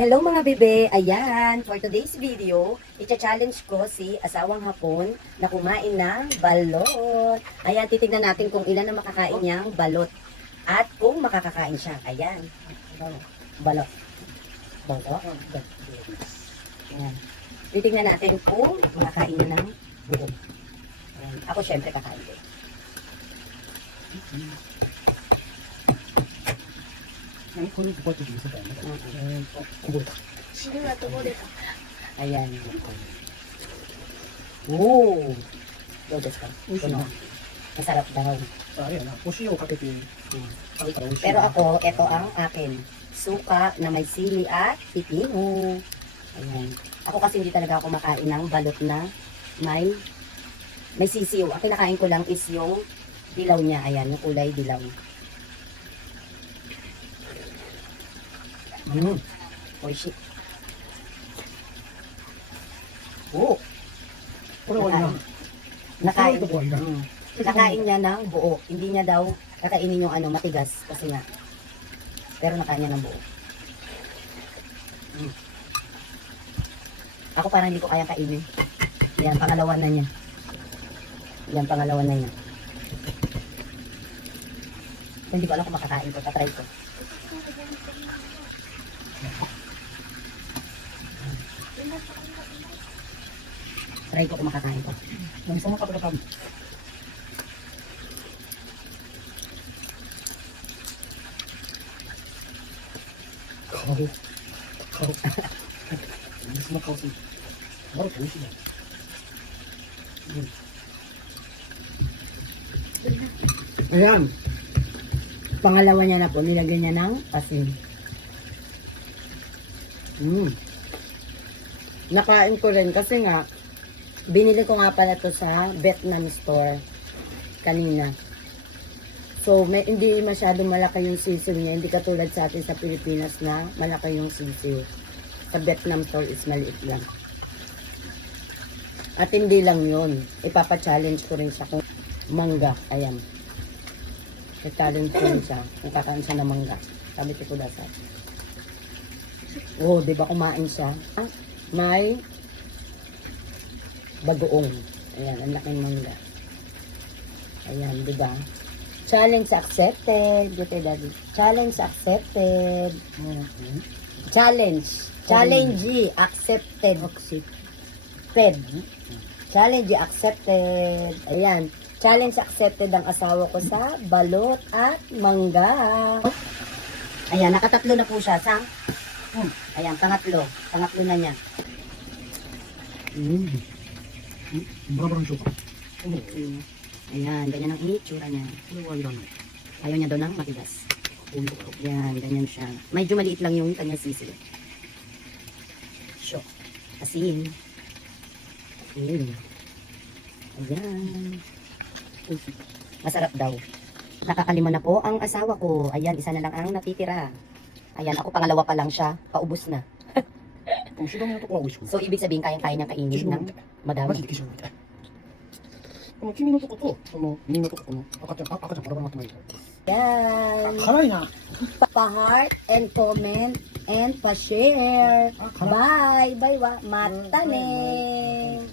Hello mga bebe! Ayan, for today's video, i-challenge ko si asawang hapon na kumain ng balot. Ayan, titignan natin kung ilan ang makakain niyang balot. At kung makakakain siya. Ayan. Balot. Balot. Ayan. Titignan natin kung makakain niya ng buo. Ayan. Ako syempre kakain ko. Ayan. Oo. Lodos ka. Puno. Masarap daw. Pero ako, ito ang akin. Suka na may sili at pipino. Ayan. Ako kasi hindi talaga ako makain ng balot na may sisiw. Ang kinakain ko lang is yung dilaw niya. Ayan, yung kulay dilaw. Oh shit. Oo. Nakain. Nakain niya ng buo. Hindi niya daw kakainin yung matigas. Kasi nga. Pero nakain niya ng buo. Ako parang hindi ko kaya kainin. Yan, pangalawa na niya. Yan, pangalawa na niya. Hindi ko alam kung makakain ko. Tatry ko. Try ko kung makakain ko. Nang isang kapatid. Kau. Hindi mo kau sih. Baru tahu sih. Ayan. Pangalawa niya na po. Nilagyan niya ng asin. Nakain ko rin kasi nga binili ko nga pala to sa Vietnam store kanina. So, hindi masyadong malaki yung sisiw niya. Hindi katulad sa atin sa Pilipinas na malaki yung sisiw. Sa Vietnam store is maliit lang. At hindi lang yun. Ipapa-challenge ko rin siya kung mangga. Ayan. I-challenge ko rin siya kung kakain siya ng mangga. Sabi ko dasa. Oh, di ba kumain siya? May bagoong. Ayan, ang laking mangga. Ayan, di ba? Challenge accepted. Dito, daddy. Challenge accepted. Challenge. Challenge accepted. Accepted. Challenge accepted. Ayan. Challenge accepted ang asawa ko sa balot at mangga. Ayan, nakatatlo na po siya. Sang? Ayan, pangatlo. Pangatlo na niya. Berapa suka? Ayan, ganyan ang itsura niya. Ayaw niya daw ng matigas. Ayan, ganyan siya. Medyo maliit lang yung kanyang sisi. Sure. Asin. Ayan. Ayan. Masarap daw. Nakakalima na po ang asawa ko. Ayan, isa na lang ang natitira. Ayan, ako pangalawa pa lang siya. Paubos na. So, ibig sabihin, kayang-kaya niyang kainin ng madami. この君のとことその耳のとこの赤ちゃんバラバラになってもいい。 Yan. 辛いな。 Pa-heart and comment and pa-share. Ah, Bye. Bye. Matanin.